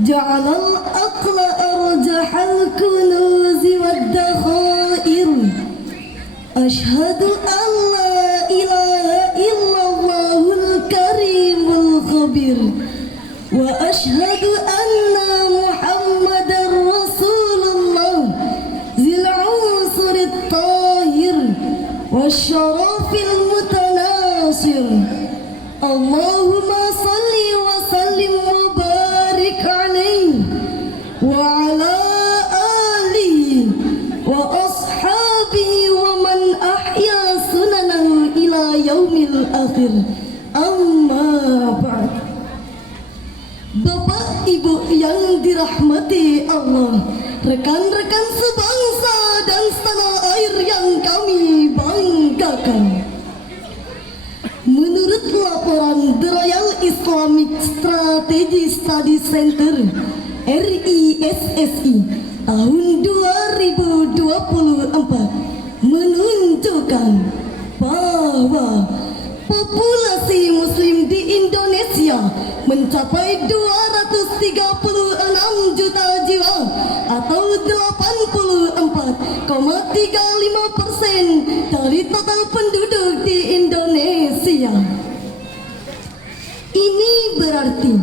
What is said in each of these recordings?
جعل العقل أرجح الكنوز والذخائر أشهد أن لا إله إلا الله الكريم الخبير وأشهد أن محمدا رسول الله ذي العنصر الطاهر والشرف المتناصر اللهم صل وسلم وبارك عليه وعلى آله وأصحابه ومن أحيا سننه إلى يوم الآخر أما بعد. Bapak Ibu yang dirahmati Allah, rekan-rekan sebangsa dan setanah air yang kami banggakan. Menurut laporan The Royal Islamic Strategy Study Center RISSI tahun 2024 menunjukkan bahwa populasi muslim di Indonesia mencapai 236 juta jiwa atau 84,35% dari total penduduk di Indonesia. Ini berarti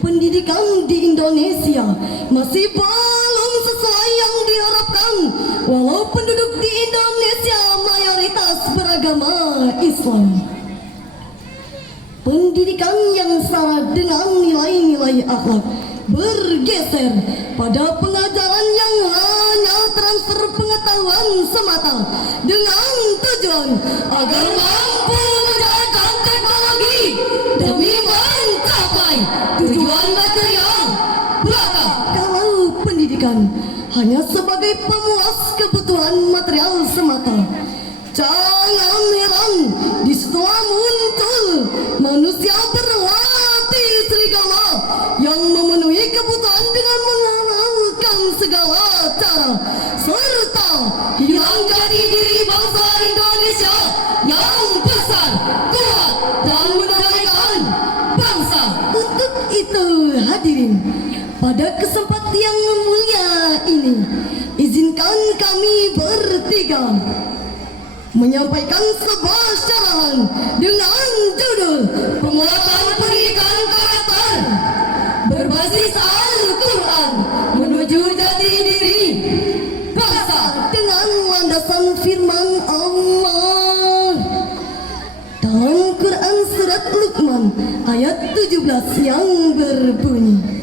pendidikan di Indonesia masih belum sesuai yang diharapkan, walau penduduk di Indonesia mayoritas beragama Islam. Pendidikan yang syarat dengan nilai-nilai akhlak bergeser pada pengajaran yang hanya transfer pengetahuan semata dengan tujuan agar mampu menjalankan teknologi demi mencapai tujuan material belaka. Kalau pendidikan hanya sebagai pemuas kebutuhan material semata, jangan heran disitulah muncul manusia berhati serigala yang memenuhi kebutuhan dengan menghalalkan segala cara serta hilang dari diri bangsa Indonesia yang besar, kuat dan mendamaikan bangsa. Untuk itu hadirin, pada kesempatan yang mulia ini izinkan kami bertiga menyampaikan sebuah syarahan dengan judul penguatan pendidikan karakter berbasis Al-Quran menuju jati diri bangsa dengan landasan firman Allah dalam Quran surat Luqman ayat 17 yang berbunyi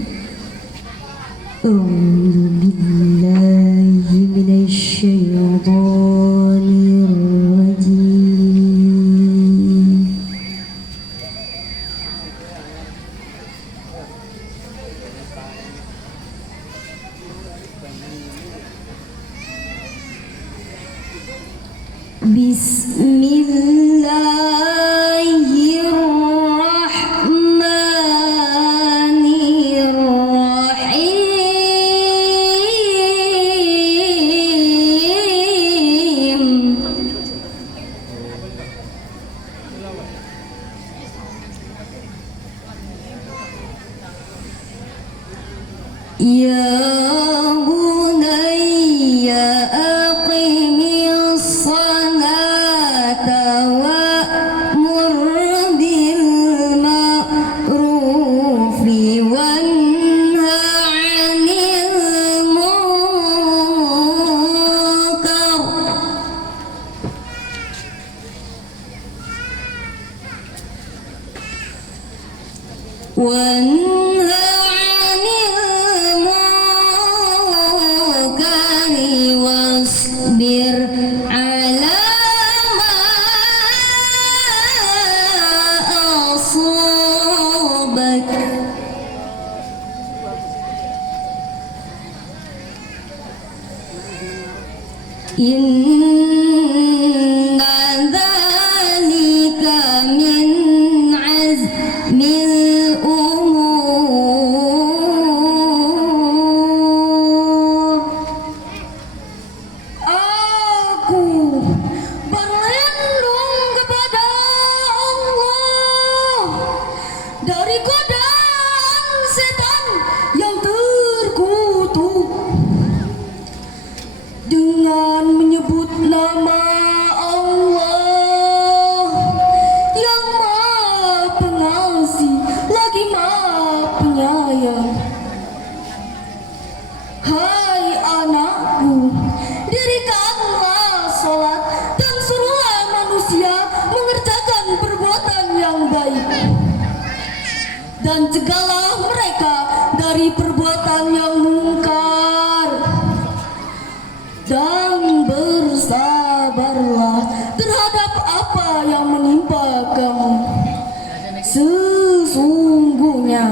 A'udzubillahi minasyaitonir rajim. Ya bunayya aqimis salata wa'mur bil ma'rufi wanha 'anil munkar. Wanha 'anil wasbir ala ma asabak. Inna dzalika min azmil umur. Aku berlindung kepada Allah dari godaan setan yang dan cegahlah mereka dari perbuatan yang mungkar. Dan bersabarlah terhadap apa yang menimpa kamu. Sesungguhnya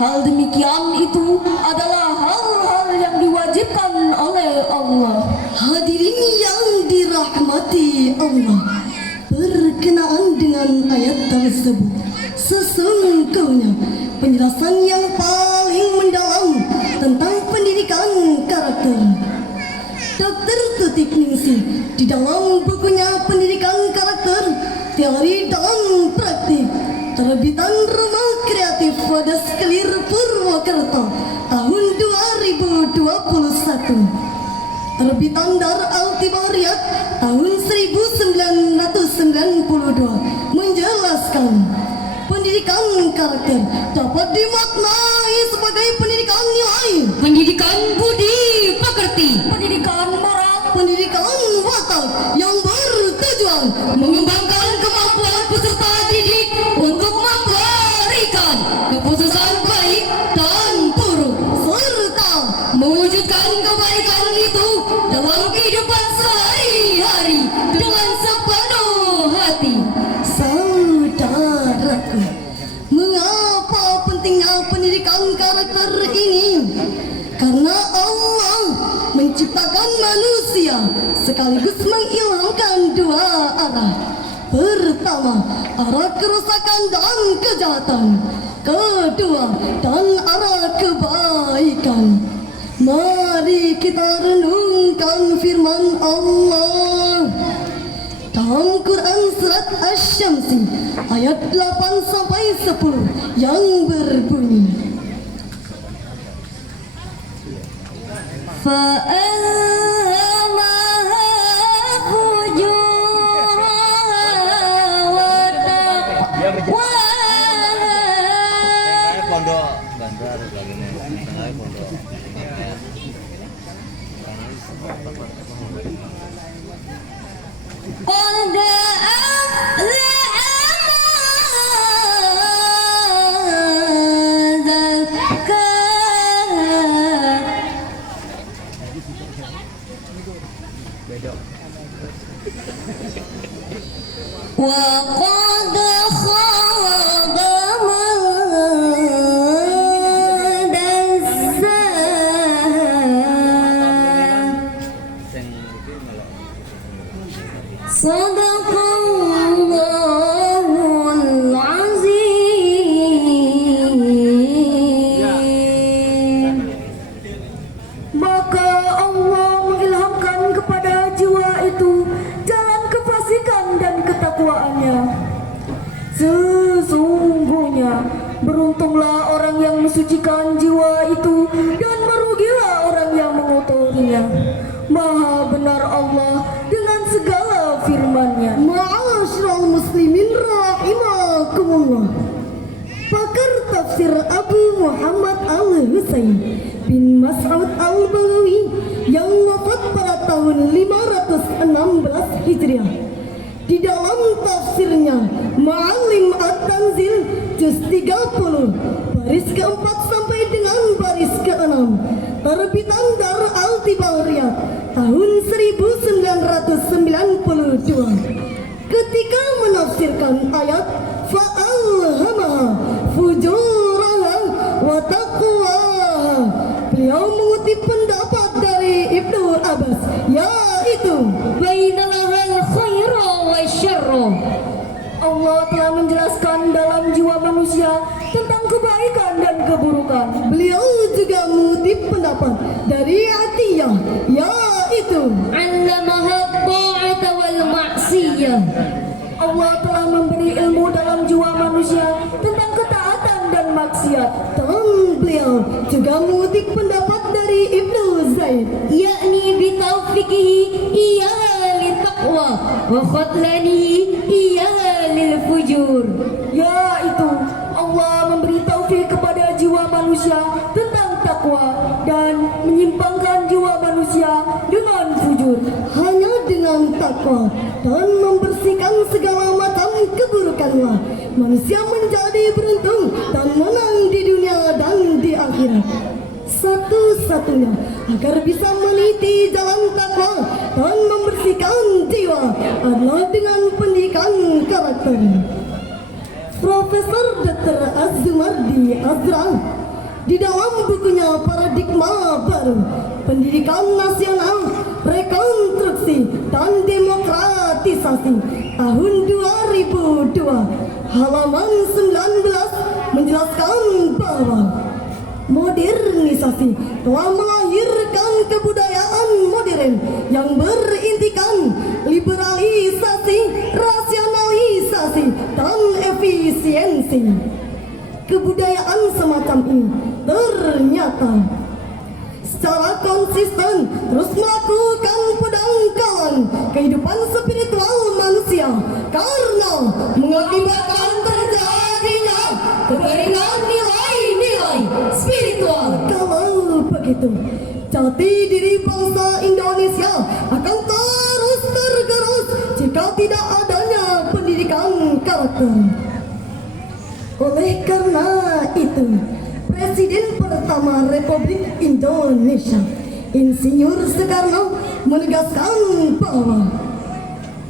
hal demikian itu adalah hal-hal yang diwajibkan oleh Allah. Hadirin yang dirahmati Allah, berkenaan dengan ayat tersebut, sesungguhnya penjelasan yang paling mendalam tentang pendidikan karakter Dr. Tutik Ningsih di dalam bukunya Pendidikan Karakter, Teori dan Praktik, terbitan Rumah Kreatif Wadas Kelir Purwokerto tahun 2021, terbitan Dar Al-Tibariyat tahun 1992, menjelaskan pendidikan karakter dapat dimaknai sebagai pendidikan nilai, pendidikan budi pekerti, pendidikan moral, pendidikan watak yang bertujuan mengembangkan kemampuan peserta didik untuk memberikan keputusan baik dan buruk, serta mewujudkan kebaikan itu dalam kehidupan sehari-hari dengan sepenuh hati. Saudaraku, mengapa pentingnya pendidikan karakter ini? Karena Allah menciptakan manusia sekaligus mengilhamkan dua arah. Pertama, arah kerusakan dan kejahatan. Kedua, dan arah kebaikan. Mari kita renungkan firman Allah dalam Quran surat Asy-Syamsi ayat 8-10 yang berbunyi, فَأَلْهَمَهَا فُجُورَهَا وَتَقْوَاهَا. Pondok Bandar lagi nih, tengah pondok. قَدْ أَفْلَحَ مَن زَكَّاهَا وَقَدْ خَابَ مَن دَسَّاهَا. Sadaqallahul azim. Maka Allah mengilhamkan kepada jiwa itu jalan kefasikan dan ketakwaannya. Sesungguhnya beruntunglah orang yang mensucikan jiwa itu dan merugilah orang yang mengotorinya. Maha benar Allah dengan segala firman-Nya. Ma'asyiral muslimin rahimakumullah. Pakar tafsir Abu Muhammad Al-Husain bin Mas'ud Al-Baghawi yang wafat pada tahun 516 Hijriah, di dalam tafsirnya Ma'alim At-Tanzil juz 30 baris keempat sampai dengan baris keenam, terbitan Dar Al-Tibariyat tahun 1992, ketika menafsirkan ayat fa'alhamaha fujuraha wa taqwaha, beliau mengutip pendapat dari Ibnu Abbas, yaitu bainalahal khaira wa syarra. Allah telah menjelaskan dalam jiwa manusia tentang kebaikan dan keburukan. Beliau juga mengutip pendapat dari Atiyah, yaitu allamaha ta'ata wal ma'siyah. Allah telah memberi ilmu dalam jiwa manusia tentang ketaatan dan maksiat. Dan beliau juga mengutip pendapat dari Ibnu Zaid, yakni bitaufiqihi iya litaqwa wa khadlanihi iya lil fujur, yaitu Allah memberi taufik kepada jiwa manusia tentang takwa dan menyimpangkan jiwa manusia dengan fujur. Hanya dengan takwa dan membersihkan segala macam keburukanlah manusia menjadi beruntung dan menang satunya agar bisa meniti jalan takwa dan membersihkan jiwa adalah dengan pendidikan karakter. Profesor Dr. Azumardi Azra di dalam bukunya Paradigma Baru Pendidikan Nasional Rekonstruksi dan Demokratisasi tahun 2002 halaman 19 menjelaskan bahwa modernisasi telah melahirkan kebudayaan modern yang berintikan liberalisasi, rasionalisasi, dan efisiensi. Kebudayaan semacam ini ternyata secara konsisten terus melakukan pendangkalan kehidupan spiritual manusia karena mengakibatkan terjadinya kekeringan nilai-nilai spiritual. Kalau begitu, jati diri bangsa Indonesia akan terus tergerus jika tidak adanya pendidikan karakter. Oleh karena itu, Presiden pertama Republik Indonesia, Insinyur Soekarno, menegaskan bahwa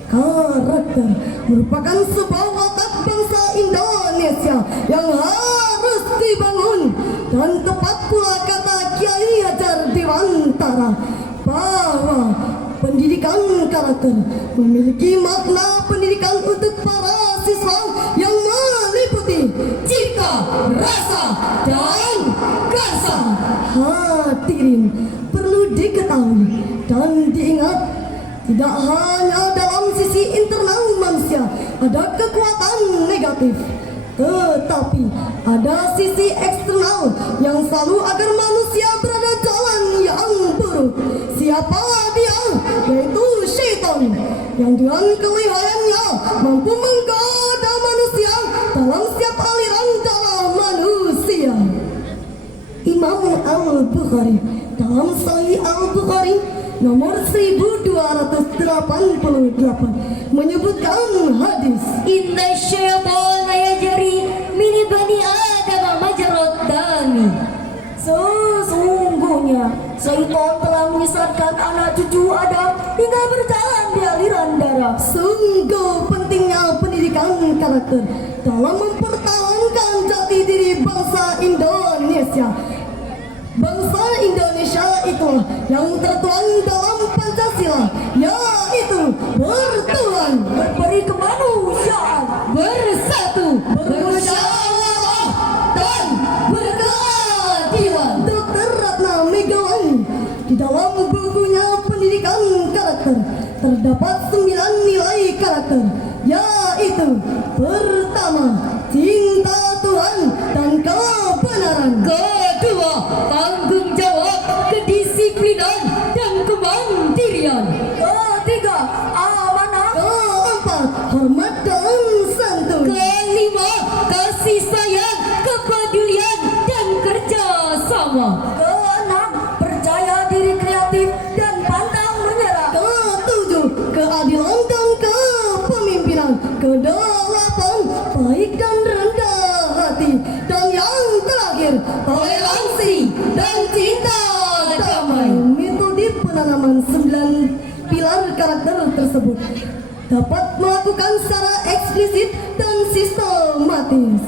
karakter merupakan sebuah watak bangsa Indonesia yang harus dibangun. Dan tepat pula kata Kiai Hajar Dewantara bahwa pendidikan karakter memiliki makna pendidikan untuk para siswa yang meliputi cita, rasa, dan karsa. Hadirin, perlu diketahui dan diingat, tidak hanya dalam sisi internal manusia ada kekuatan negatif, tetapi ada sisi eksternal yang selalu agar manusia berada jalan yang buruk. Siapa dia? Yaitu syaitan yang dengan kelihayannya mampu menggoda manusia dalam setiap aliran dalam manusia. Imam Al-Bukhari dalam Sahih Al-Bukhari nomor 1288 menyebutkan hadis, Inna syaitana yajri min bani Adam majrad dami. sesungguhnya syaitan telah menyesatkan anak cucu Adam hingga berjalan di aliran darah. Sungguh pentingnya pendidikan karakter dalam mempertahankan jati diri bangsa Indonesia. Bangsa Indonesia itulah yang tertuang dalam Pancasila, yaitu bertuhan, berberi kemanusiaan, bersatu, bermusyawarah, dan berkeadilan. Dr. Ratna Megawati di dalam bukunya Pendidikan Karakter terdapat 9 nilai karakter, yaitu pertama, cinta Tuhan dan kebenaran. Kedua, tanggung jawab, kedisiplinan, dan kemandirian. Ketiga, amanah. Keempat, hormat dan santun. Kelima, kasih sayang, kepedulian, dan kerjasama. Keenam, percaya diri kreatif dan pantang menyerah. Ketujuh, keadilan dan kepemimpinan. Kedelapan, baik dan rendah hati. Dan yang terakhir, toleransi dan cinta damai. Metode penanaman 9 pilar karakter tersebut dapat melakukan secara eksplisit dan sistematis.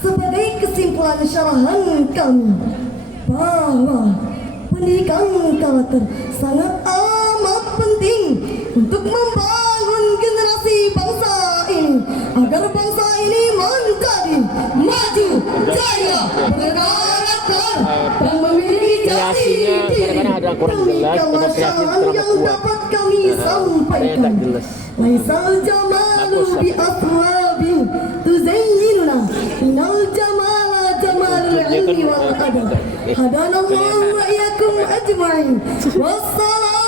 Sebagai kesimpulan syarahan kami bahwa pendidikan karakter sangat amat penting untuk membangun generasi bangsa ini agar bangsa ini menjadi maju, jaya, berkarakter dan memiliki jati diri. Demikianlah syarahan yang dapat kami sampaikan. Laisal jamalu bi aswabi tuzayyinuna innal jamala jamalul ilmi wal adab. Hadanallahu wa iyyakum ajma'in. Wassalam.